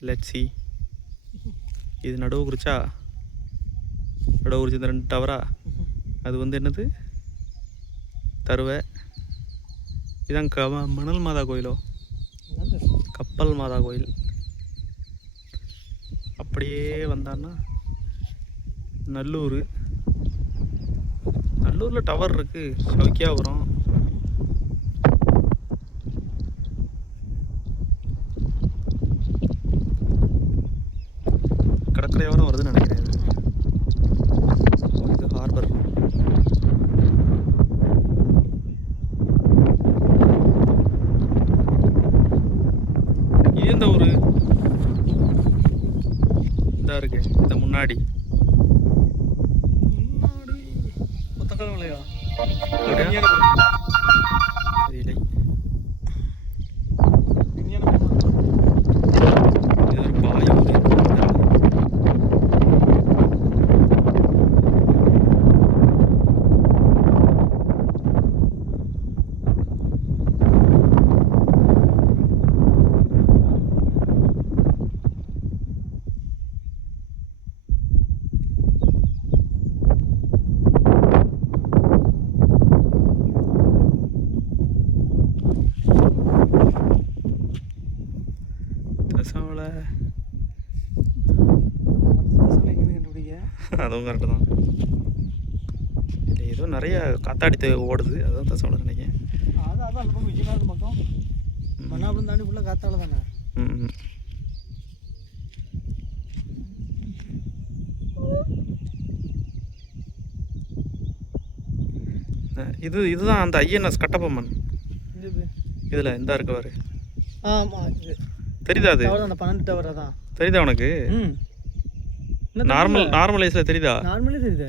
லட்சி இது நடுவு குறிச்சா? நடுவு குறிச்சி இந்த ரெண்டு டவரா அது வந்து என்னது? தருவை. இதான் க மணல் மாதா கோயிலோ? கப்பல் மாதா கோயில். அப்படியே வந்தான்னா நல்லூர். நல்லூரில் டவர் இருக்குது சவுக்கியாபுரம். கடற்கரையோரம் வருதுன்னு நினைக்கிறேன். இது ஹார்பர் இது எந்த ஊர். இதா இருக்கு. இந்த முன்னாடி. அப்படியா? தெரியலை இது ஒரு பாய் ஊர் தசமலை அதுவும் கரெக்டு தான். இல்லை ஏதோ நிறைய காத்தாடி தே- ஓடுது. அதான் தசமலை நினைக்கிறேன் மன்னாபுரம் தாண்டி ஃபுல்லாக காத்தால தானே? ம் இது இதுதான் அந்த ஐஎன்எஸ் கட்டபொம்மன். இது இதில் இந்த இருக்கு ஆமாம் இது. தெரியுதா அது? அந்த பன்னெண்டு டவர் தான் தெரியுதா உனக்கு? நார்மல் நார்மல் ஐஸில் தெரியுதா நார்மலே தெரியுது.